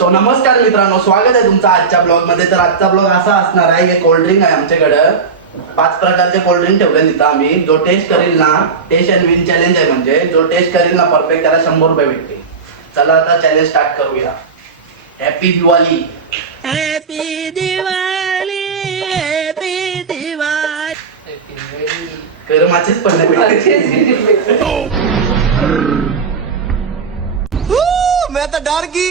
So नमस्कार मित्रांनो, स्वागत आहे तुमचं आजच्या ब्लॉग मध्ये. तर आजचा ब्लॉग असा असणार आहे, हे कोल्ड्रिंक आहे आमच्याकडं. 5 प्रकारचे कोल्ड्रिंक ठेवले तिथं आम्ही. जो टेस्ट करेल ना, टेस्ट अँड विन चॅलेंज आहे. म्हणजे जो टेस्ट करेल ना परफेक्ट, त्याला 100 रुपये भेटते. चला आता चॅलेंज स्टार्ट करूया. Happy Diwali. Happy Diwali, happy Diwali. करमाचेच पडले मैं तो डर गई.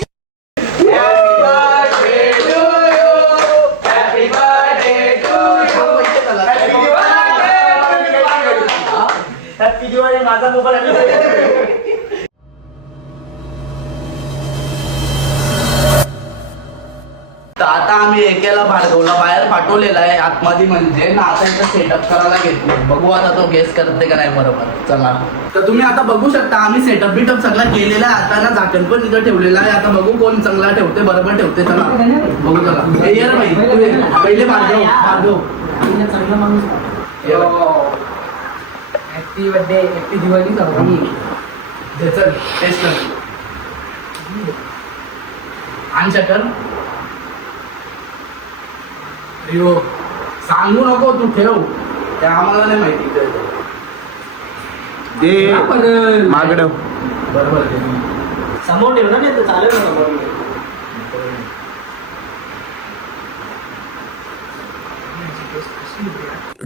हॅपी दिवाळी. माझा मोबाईल तर आता आम्ही एकेला भार्गवला बाहेर पाठवलेला आहे आतमध्ये. म्हणजे ना आता इथं सेटअप करायला घेतलो. बघू आता तो गेस करते का नाही बरोबर. चला, तर तुम्ही आता बघू शकता आम्ही सेटअप बिटअप सगळा केलेला आहे. आता ना झाकण पण इथं ठेवलेला आहे. आता बघू कोण चांगला ठेवते, बरोबर ठेवते. चला बघू. चला ये रे भाई, पहिले भार्गव. चांगला माणूस. Happy birthday, happy Diwali. चल टेस्ट कर. आण शकर. अयो सांगू नको, तू ठेव. ते आम्हाला नाही माहिती. ते मागड बरोबर समोर ठेव ना, नाही तर चालेल ना समोर.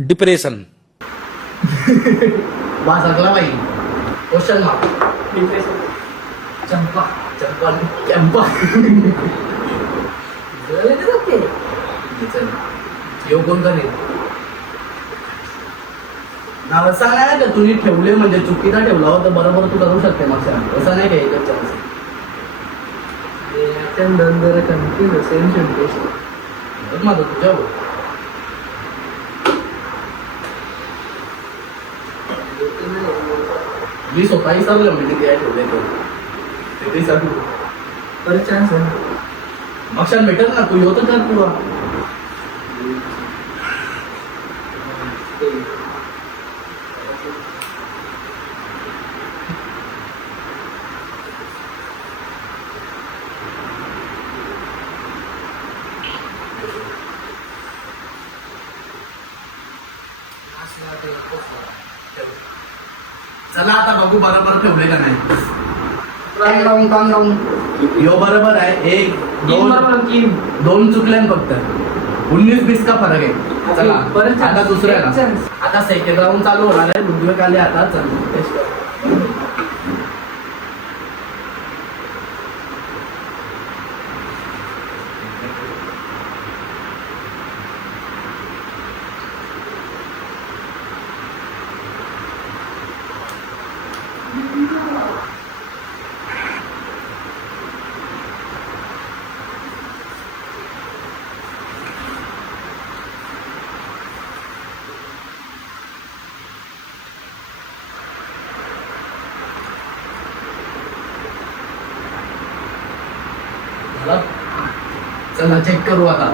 डिप्रेशन. वाजगला बाई. Question mark. चंपा चंपा चंपा. येऊ कोण करेल नाव सांग नाही का. तुम्ही ठेवले म्हणजे चुकीचा ठेवला होता, बरोबर तू करू शकते. मग सांग असं नाही का एकच चान्स. माझं तुझ्या मी स्वतःही सांगलं म्हणजे ते ठेवले ते सांगू परत चान्स आहे. मग छान भेटल ना. तू होतं कर तुला. चला आता बघू बरोबर ठेवले का नाही. काम लावून यो बरोबर आहे. 1 2 2 चुकले फक्त. 19-20 का फरक आहे. चला परत आता दुसऱ्याला. आता सेकंड राऊंड चालू होणार आहे. बुद्धवे आले आता. चल टेस्ट कर. चला चेक करू आता.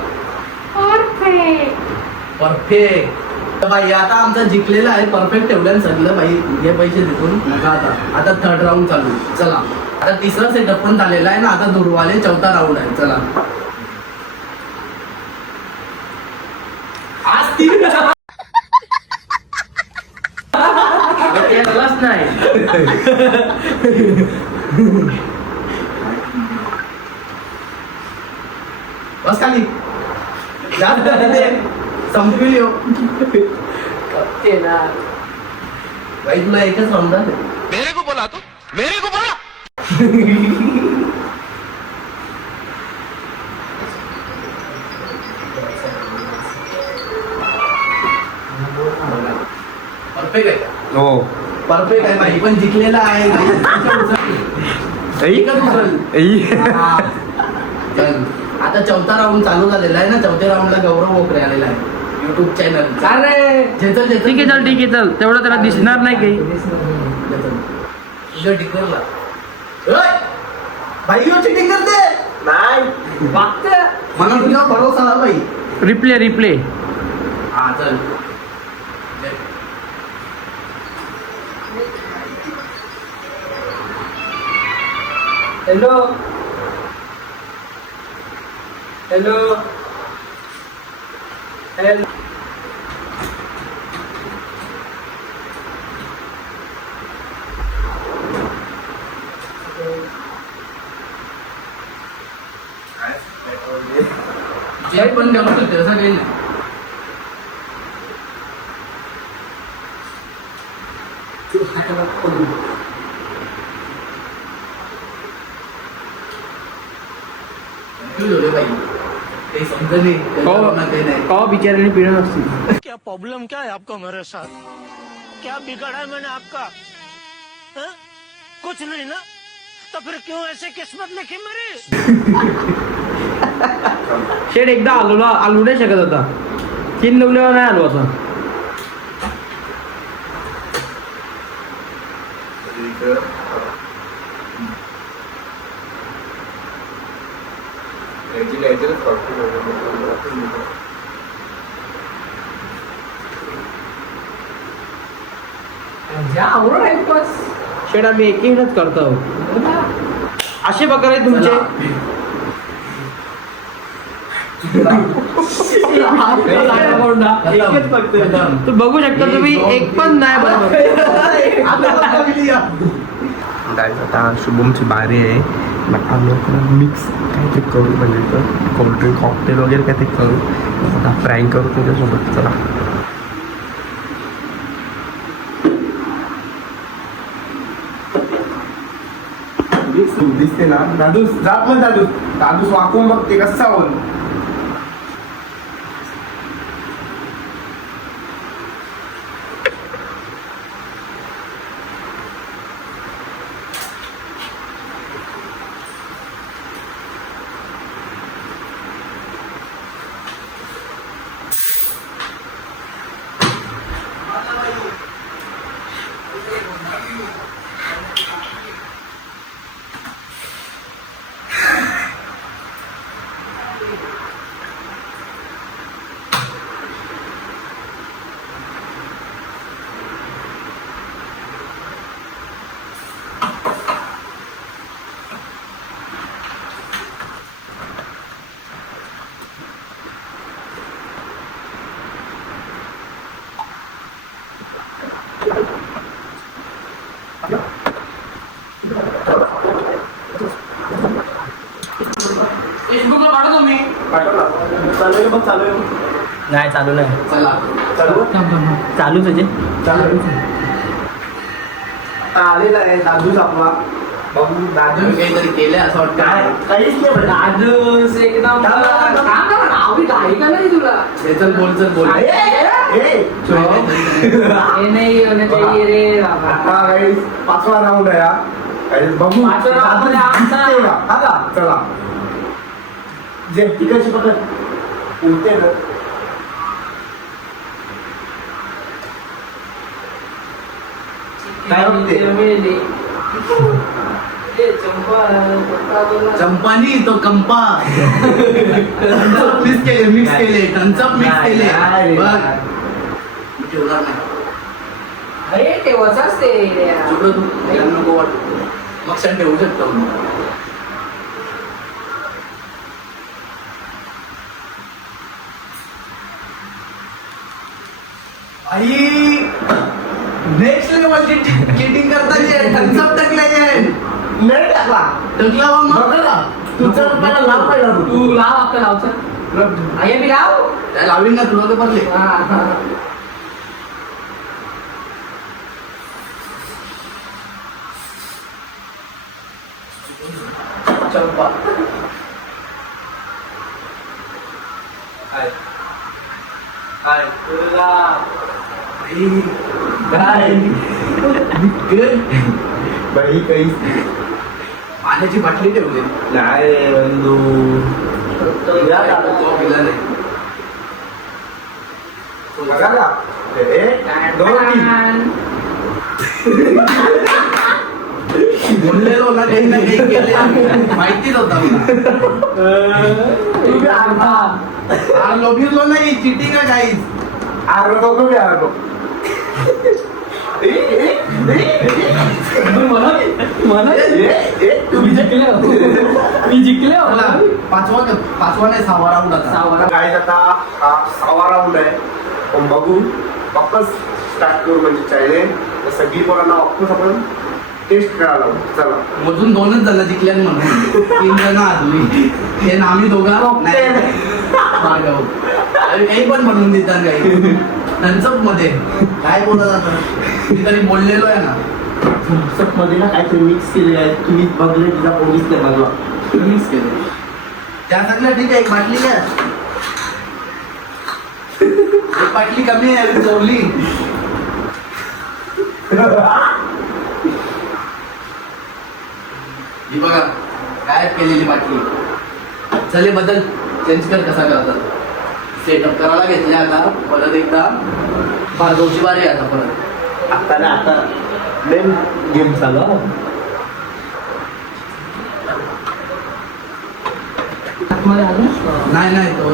परफेक्ट भाई. आता आमचा जिंकलेला आहे. परफेक्ट ठेवल्यानं सगळं भाई. हे पैसे देऊन नका. आता 3rd राऊंड चालू. चला आता 3रा सेटअप पण झालेला आहे ना. आता दुर्वाले 4था राऊंड आहे. चला आज 3 नाही. बस खाली. जास्त संपविल यो भाई. तुला एकच राऊंड आहे. मेरे को बोला तो मेरे को बोला. परफेक्ट आहे. हो. परफेक्ट आहे भाई. पण जिंकलेला आहे. एकच उचल. हा. चल आता 4था राऊंड चालू झालेला आहे ना. 4थ्या राऊंडला गौरव बोकरे आलेला आहे युट्यूब चॅनल. ठीक आहे चल, ठीक आहे चल. तेवढं त्याला दिसणार नाही काही. तुझ्या टिकरला भाई यो चिटिंग करते नाही. मला तुझ्या भरोसा आला भाई. रिप्ले. हा चल. हॅलो हॅलो हॅलो जे पण देऊ शकते असं काही नाही. Confuse होते बाई. ते समजलं नाही. ते नाही. का बिचाराने पिढ नसतील क्या प्रॉब्लम क्या है आपको मेरे साथ क्या बिगड़ा है मैंने आपका हाँ? कुछ नहीं ना तो फिर क्यों ऐसे किस्मत लिखी मेरी शेड एकदा आलू नाही शकत आता 3 नवलेवर नाही आलो आता शेड आम्ही एकच करतो असे प्रकार आहे तुमचे तू बघू शकता तुम्ही एक पण नाही बरोबर गाईज आता शुभमची बारी आहे मग आम्ही आता मिक्स काहीतरी करू म्हणजे कोल्ड्रिंक कॉकटेल वगैरे काहीतरी करू आता प्रँक करू त्याच्यासोबत चला दिसते ना दादूस जात पण दादूस वाकून बघते कसा होईल फेसबुकला पाठवतो मी नाही चालू नाही. चला चालूच आहे आलेला आहे दादूस आपला बघू दादू तुम्ही काहीतरी केले असं वाटतं. काहीच नाही दादूस एकदम नाही तुला हे चल बोल हे नाही होणं चाहिए रे बाबा आता गाईस 5वा राऊंड आहे हा गाईस बघू 5वा round मध्ये आमचा. जिंकते का? हा का? चला जे तिकडची पकड उलटे ना काय होते? चंपानी तो कंपा मिक्स केले टंचअप मिक्स केले बघ मी ठेवणार नाही. अरे ते वसाच ते चुकलं तू त्याला नको वाटत मग क्षण ठेवू शकतो. आई नेक्स्ट लेवलची चिटिंग करताना थम्सअप टाकले नाही टाकला टाकला मग तुझा पहिला लाभ पाहिला तू लाव आपलं लावचं आहे मी लाव त्या लावीन ना तुला ते भरले. चंपा काय तुला काय बाई काही पाण्याची बाटली ठेवली नाही बंधू पिला नाही. बघा बोललेलो ना काही ना काही केले माहितीच होता मला लोभिरलो नाही चिटिंग आहे काहीच आरो बघू मी आरो तुम्ही जिंकले हो. मी जिंकले हो. चला, पाचवा नाही 6वा राऊंड आता. काय आता हा 6वा राऊंड आहे. पण बघू वापस स्टार्ट करू म्हणजे चॅलेंज सगळी पोरांना वापस आपण टेस्ट करायला लावू. चला मोजून 2च जण जिंकल्यात म्हणून 3 जण हरली. हे ना आम्ही दोघा नाही. भार्गव. अरे काही पण बनवून देतात काही त्यांचं मध्ये काय बोलत जातं मी तरी बोललेलो आहे ना. मध्ये ना काहीतरी मिक्स केले आहे. तुम्ही बघले तुझा पोलीस नाही बघला. मिक्स केलं त्या सगळ्या ठीक आहे. एक बाटली घ्या. एक बाटली कमी आहे चवली. ही बघा काय केलेली बाटली. चले बदल चेंज कर कसा करतात. सेटअप करायला घेतले आता परत एकदा. भार्गवची बारी आहे आता परत. आता ना आता मेन गेम चालू आहे. नाही तो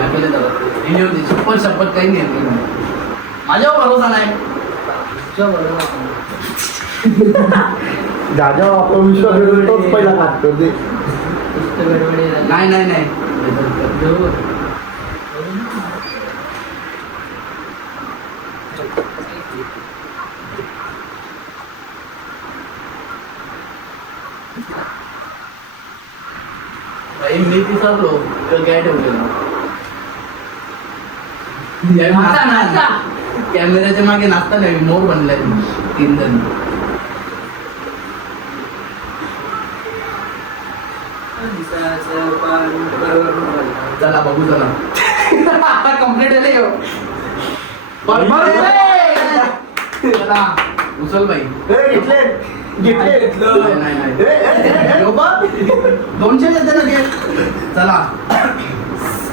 या केले त्याला सुपर शपथ काही नाही. माझ्यावर भरोसा नाही. दादा आपण विश्वास ठेवतो तोच पहिला हात करते. नाही भाई मी विसरलो तर काय ठेवलेलं. कॅमेऱ्याच्या मागे नाचता नाही मोर बनलाय 3 जण. चला बघू चला. आता कम्प्लीट झाले चला उचल बाई. घेतले नाही 200 येते ना घे. चला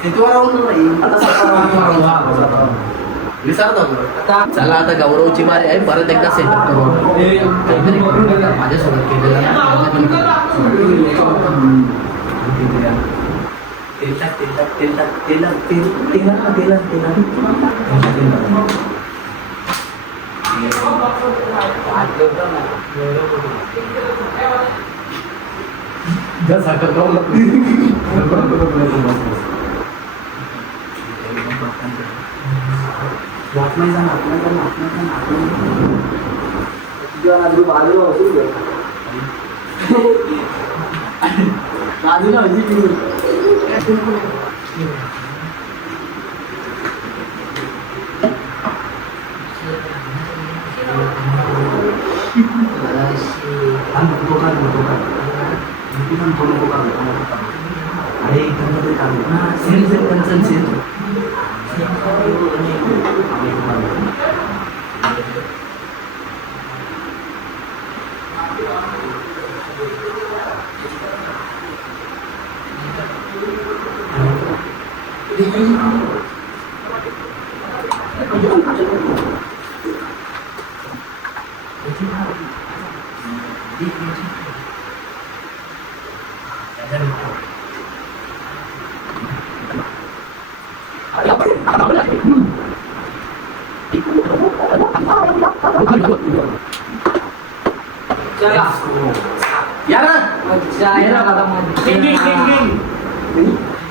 कितवा राऊंड बाई आता 7वा विसरतो. चला आता गौरवची बारी आहे. परत एकदा सेटअप करू. काहीतरी माझ्यासोबत केलेलं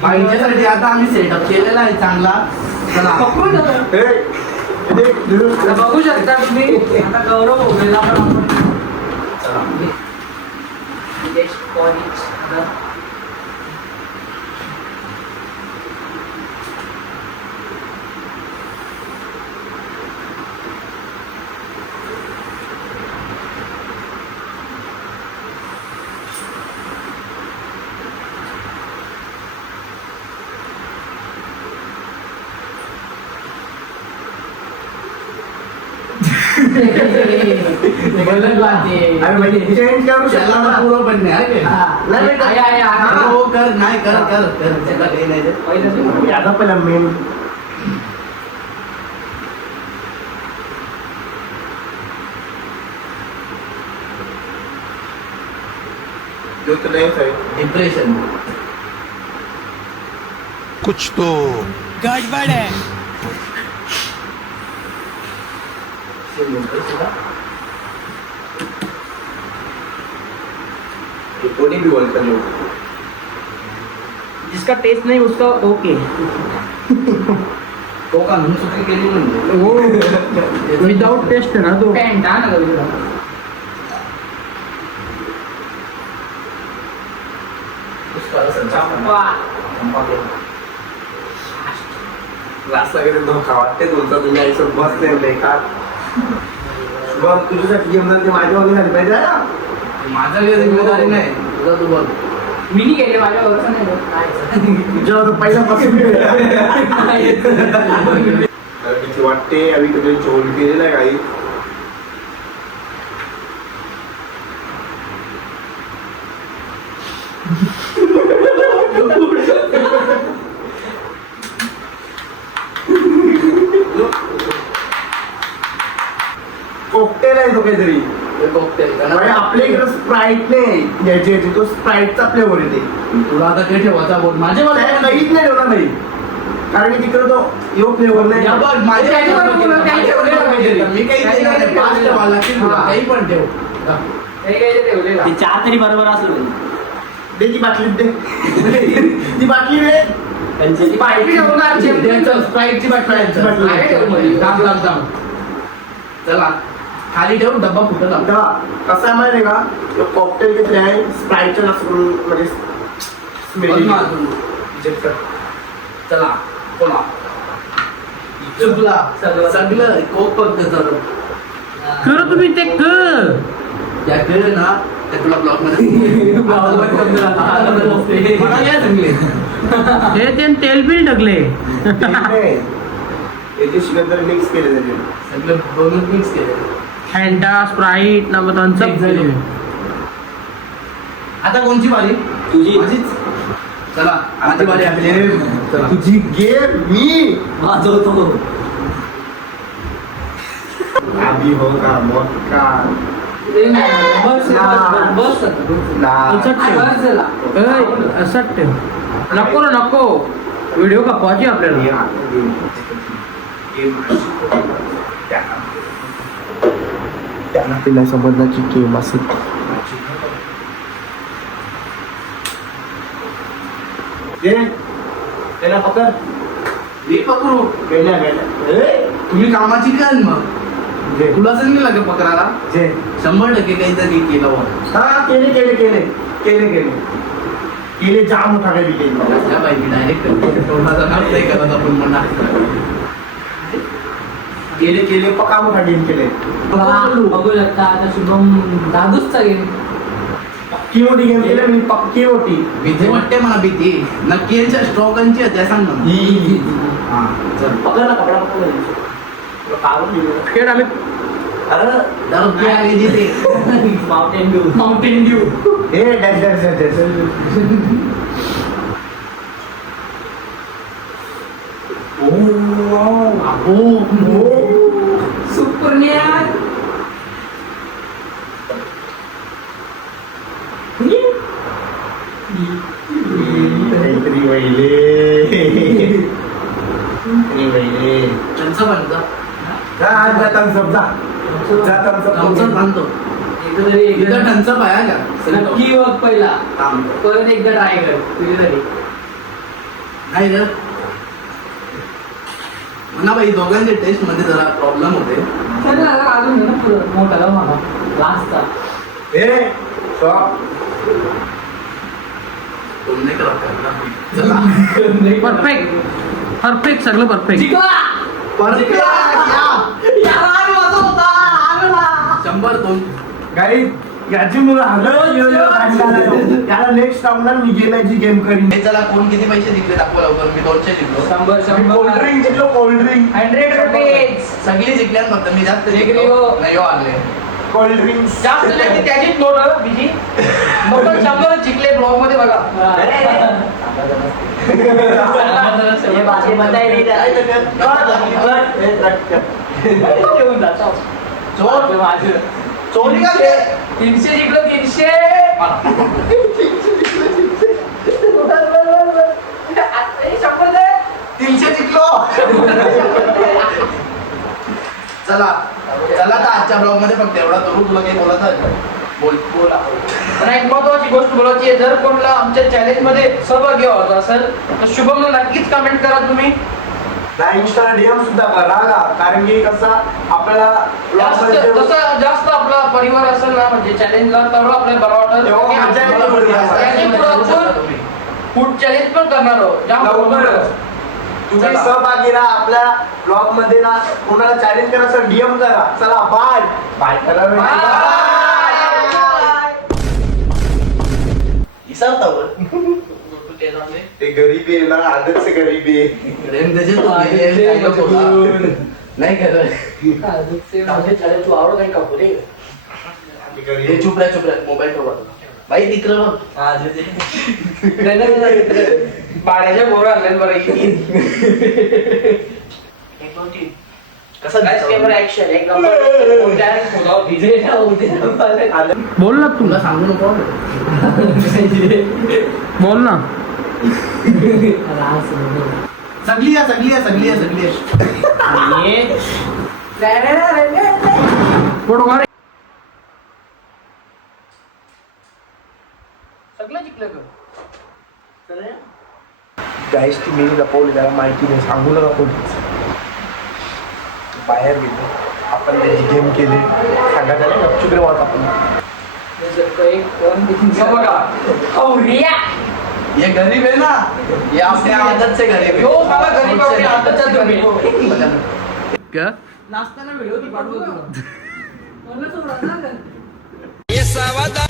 पाहिजेसाठी आता आम्ही सेटअप केलेला आहे चांगला. चला बघू शकता तुम्ही आता गौरव उभेला पण चेंज करू त्याला शकता. पुरं पण नाही आहे का? हो कर नाही कर कर कर त्याला काही नाही ते. आता पहिला मेन डिप्रेशन कुछ तो गड़बड़ है कोणी बी बोलत नाही. जिसका टेस्ट नहीं उसका ओके तो का म्हणून चुकी केली म्हणजे विदाउट टेस्ट है ना तो रास्ता गेले धोका वाटते तुमचा तुम्ही आईसोबत बसते बेकार. बघ तुझ्यासाठी गेम झाली माझ्या वगैरे झाली पाहिजे ना. माझा काही जिम्मेदारी नाही तुझा तू बघ. मी नाही गेले माझ्या वरचं नाही तुझ्यावर पहिल्यापासून भीती वाटते. आम्ही कधी चोरी केलेला आहे काही. कोकटेल आहे तो काहीतरी. अरे आपल्या इकडे स्प्राईट नाही घ्यायची तो स्प्राईटचा फ्लेवर येते. तुला आता ते ठेवायचा बोल माझे मला नाही, काहीच नाही ठेवला नाही कारण की तिकडे तो यो फ्लेवर नाही. या बघ माझे त्याने पण बोललं, त्याने ठेवलेलं पाहिजे. मी काही देणार नाही. पाच ठेवायला लागतील तुला. काही पण ठेव जा. ते चहा तरी बरोबर असलं दे ती बाटली दे. ती बाटली दे. द्यायचं, स्प्राईटची बाटली स्प्राईटची बाटली. आहे ठेवली. थांब. चला खाली ठेवून डब्बा फुटत आला. आता कसं आहे माहिती आहे का तो कॉकटेल घेतले आहे स्प्राईटच्या नसून म्हणजे बघ स्मेल. ना तू. check कर. चला बोला चुकला सगळं कोक फक्त सर कर तुम्ही ते कर त्या केलं ना ते तुला ब्लॉक मध्ये मला काय सांगले हे ते तेल बिल टाकले याचे शिकंदर मिक्स केले त्याचे. सगळं बनवून मिक्स केलं. फॅन्टा स्प्राईट ना झालं. आता कोणची बारी तुझी. माझीच. चला माझी बारी आपली. चला. तुझी गेम मी वाजवतो आधी हो का मग का असं नको ना नको व्हिडिओ का पाहिजे आपल्याला. त्यांना तिला समजण्याची गेम असेल. त्याला पकड. मी पकडू गेल्या गेल्या तुम्ही कामाची काय मग जे तुला सांगितलं लागे पकडायला जे 100% काहीतरी केलं बघ. हा केले केले केले केले केले केले जाम मोठा काही केले. त्या बाईकी डायरेक्ट तोंडाचा नाव नाही करत आपण म्हणा. केले केले पका मोठा गेम केले. बघू शकता आता शुभम दादूचा गेम पक्की मोठी गेम केले मी पक्की मोठी. भीती वाटते मला भीती नक्की यांच्या स्ट्रोकांची आहे त्या सांग ना. हा चल पकड ना कपडा पकड. खेळ आम्ही दारू पिया गेली ते माउंटेन ड्यू हे dash dash dash dash. Super काहीतरी वहिले वहिले त्यांचं म्हणतं जाता बांधतो इथं टंचप आहे का नक्की बघ पहिला थांब. परत एकदा ट्राय कर तुझ्यासाठी नाही रे म्हणा बाई दोघांच्या टेस्ट मध्ये जरा प्रॉब्लेम होते. अजून आहे ना पुढं मोठा मला लास्टचा हे शॉप दोन नाही करत का? चला परफेक्ट परफेक्ट सगळं परफेक्ट शंभर दोन गाई याची मुलं त्याला नेक्स्ट राऊंडला मी गेल्याची गेम करीन. हे चला कोण किती पैसे जिंकले दाखवा लवकर. मी 200 जिंकलो. कोल्ड्रिंक जिंकलो कोल्ड्रिंक 100 रुपीज सगळी जिंकल्यात फक्त मी जास्त जिंकली जिंकलो हो. नाही हो आले. कोल्ड्रिंक जास्त नाही त्याचीच नोट बिजी मग 100 जिंकले ब्लॉग मध्ये बघा चोरी का रे? 300 जिंकलो 300 300 जिंकलो. चला चला आजच्या ब्लॉग मध्ये फक्त एवढा करू. तुला काही बोलायचं आहे? बोला. आणि एक महत्वाची गोष्ट बोलायची आहे, जर कोणाला आमच्या चॅलेंज मध्ये सहभागी व्हायचं असेल तर शुभमला नक्कीच कमेंट करा तुम्ही. इंस्टाला डीएम सुद्धा करा का, कारण की कसं आपल्याला जसं जास्त आपला परिवार असेल ना म्हणजे चॅलेंजला तर आपल्याला बरं वाटेल. तेव्हा की मजा आपण येते थोडी जास्त. याच्या पुढं आपण फूड चॅलेंज पण करणार आहोत. जाम लवकरच तुम्ही चला. सहभागी राहा आपल्या ब्लॉग मध्ये ना. कोणाला चॅलेंज करा सर डीएम करा. चला बाय बाय करा. विसरता ते गरीबी आहे ना, आजच गरीबी आहे. नाही खरं. तू आवडत नाही का पुरे हे चुप रे मोबाईल ठेवा. बाई तिकडं बघ. पाण्याच्या बोरा आणल्या बरं कसं ऍक्शन एक बोल ना तुला सांगू नको. बोल ना. सगळी आहे. पोटवारे सगळं जिंकलं का? गाईस ती मी लपवली, त्याला माहिती नाही, सांगू नका कोणीच. बाहेर गेलो आपण, त्याची गेम केली, सांगा त्याला गपचूप रे वाट आपण. ये गरीब है ना, ये अपने आदत से गरीब है. यो साला गरीब आहे, आदतचा गरीब आहे. क्या? नाचताना व्हिडिओ ती पाठवतो तुला. ये सावधान